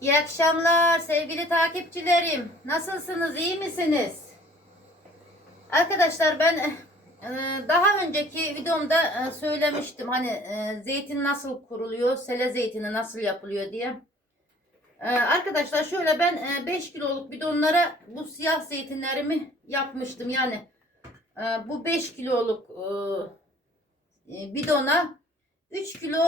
İyi akşamlar sevgili takipçilerim. Nasılsınız? iyi misiniz? Arkadaşlar ben e, daha önceki videomda e, söylemiştim. Hani zeytin nasıl kuruluyor, sele zeytini nasıl yapılıyor diye. Arkadaşlar şöyle ben 5 kiloluk bidonlara bu siyah zeytinlerimi yapmıştım. Yani bu 5 kiloluk bidona 3 kilo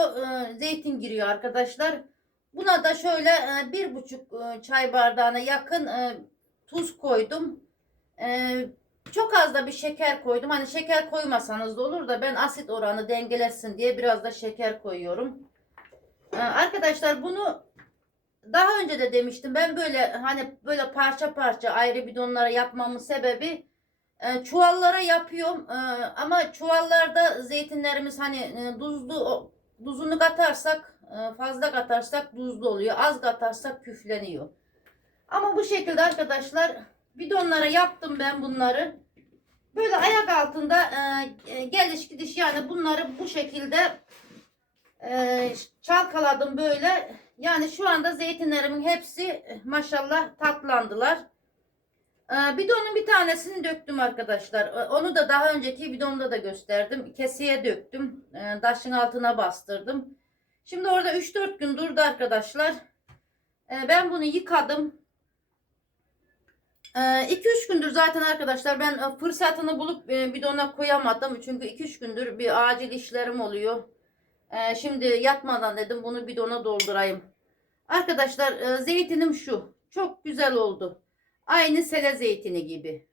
zeytin giriyor arkadaşlar. Buna da şöyle e, bir buçuk e, çay bardağına yakın e, tuz koydum. Çok az da bir şeker koydum. Hani şeker koymasanız da olur da ben asit oranı dengelesin diye biraz da şeker koyuyorum. Arkadaşlar bunu daha önce de demiştim. Ben böyle hani böyle parça parça ayrı bidonlara yapmamın sebebi çuvallara yapıyorum. Ama çuvallarda zeytinlerimiz hani tuzlu tuzunu katarsak fazla katarsak tuzlu oluyor. Az katarsak küfleniyor. Ama bu şekilde arkadaşlar bidonlara yaptım ben bunları. Böyle ayak altında e, e, geliş gidiş yani bunları bu şekilde e, çalkaladım böyle. Yani şu anda zeytinlerimin hepsi maşallah tatlandılar. E, Bidonun bir tanesini döktüm arkadaşlar. E, Onu da daha önceki bidonda da gösterdim. Keseye döktüm. E, Taşın altına bastırdım. Şimdi orada 3-4 gün durdu arkadaşlar. E, Ben bunu yıkadım. 2-3 gündür zaten arkadaşlar ben e, fırsatını bulup e, bidona koyamadım. Çünkü 2-3 gündür bir acil işlerim oluyor. E, Şimdi yatmadan dedim bunu bidona doldurayım. Arkadaşlar e, zeytinim şu. Çok güzel oldu. Aynı sele zeytini gibi.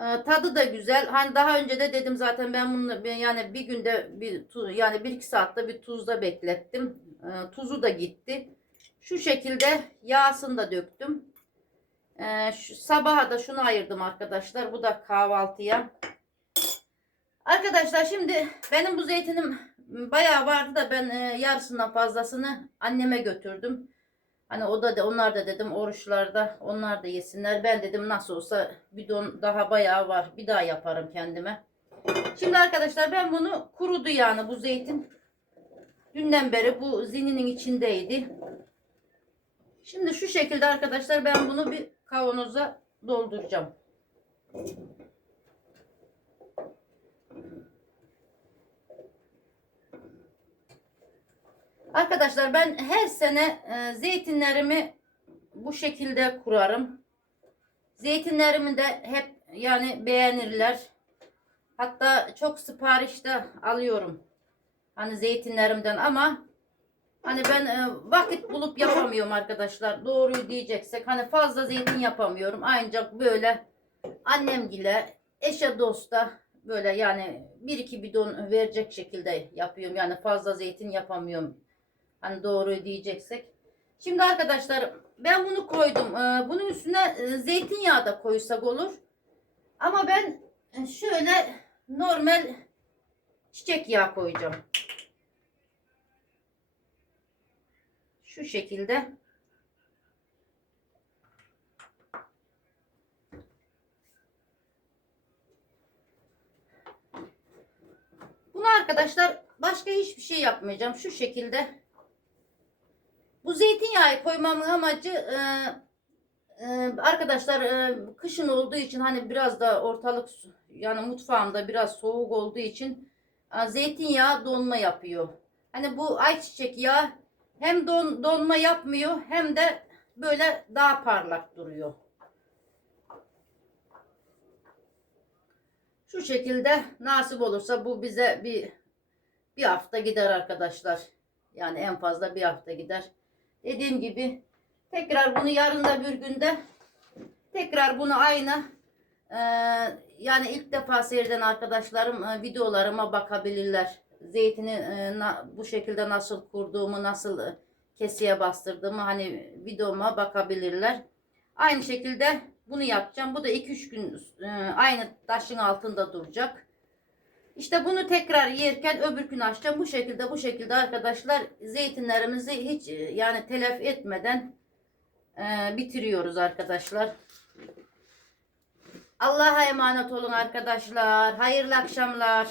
E, Tadı da güzel. Hani daha önce de dedim zaten ben bunu yani bir günde bir tu- yani bir iki saatte bir tuzda beklettim. E, Tuzu da gitti. Şu şekilde yağsını da döktüm. E, şu, sabaha da şunu ayırdım arkadaşlar. Bu da kahvaltıya. Arkadaşlar şimdi benim bu zeytinim bayağı vardı da ben e, yarısından fazlasını anneme götürdüm. Hani o da de, onlar da dedim oruçlarda onlar da yesinler. Ben dedim nasıl olsa bidon daha bayağı var. Bir daha yaparım kendime. Şimdi arkadaşlar ben bunu kurudu yani bu zeytin. Dünden beri bu zininin içindeydi. Şimdi şu şekilde arkadaşlar ben bunu bir kavanoza dolduracağım. Arkadaşlar ben her sene e, zeytinlerimi bu şekilde kurarım. Zeytinlerimi de hep yani beğenirler. Hatta çok sipariş de alıyorum. Hani zeytinlerimden ama hani ben e, vakit bulup yapamıyorum arkadaşlar. Doğruyu diyeceksek hani fazla zeytin yapamıyorum. Ancak böyle annemgile eşe dosta böyle yani bir iki bidon verecek şekilde yapıyorum. Yani fazla zeytin yapamıyorum. Hani doğruyu diyeceksek. Şimdi arkadaşlar ben bunu koydum. Ee, Bunun üstüne e, zeytinyağı da koysak olur. Ama ben şöyle normal çiçek yağı koyacağım. Şu şekilde. Bunu arkadaşlar başka hiçbir şey yapmayacağım. Şu şekilde. Bu zeytinyağı koymamın amacı e, e, arkadaşlar e, kışın olduğu için hani biraz da ortalık yani mutfağımda biraz soğuk olduğu için e, zeytinyağı donma yapıyor. Hani bu ayçiçek yağı hem don, donma yapmıyor hem de böyle daha parlak duruyor. Şu şekilde nasip olursa bu bize bir bir hafta gider arkadaşlar. Yani en fazla bir hafta gider. Dediğim gibi tekrar bunu yarın da bir günde tekrar bunu aynı e, yani ilk defa seyreden arkadaşlarım e, videolarıma bakabilirler. Zeytini e, na- bu şekilde nasıl kurduğumu, nasıl e, kesiye bastırdığımı hani videoma bakabilirler. Aynı şekilde bunu yapacağım. Bu da 2-3 gün e, aynı taşın altında duracak. İşte bunu tekrar yerken öbür gün açacağım. Bu şekilde bu şekilde arkadaşlar zeytinlerimizi hiç e, yani telef etmeden e, bitiriyoruz arkadaşlar. Allah'a emanet olun arkadaşlar. Hayırlı akşamlar.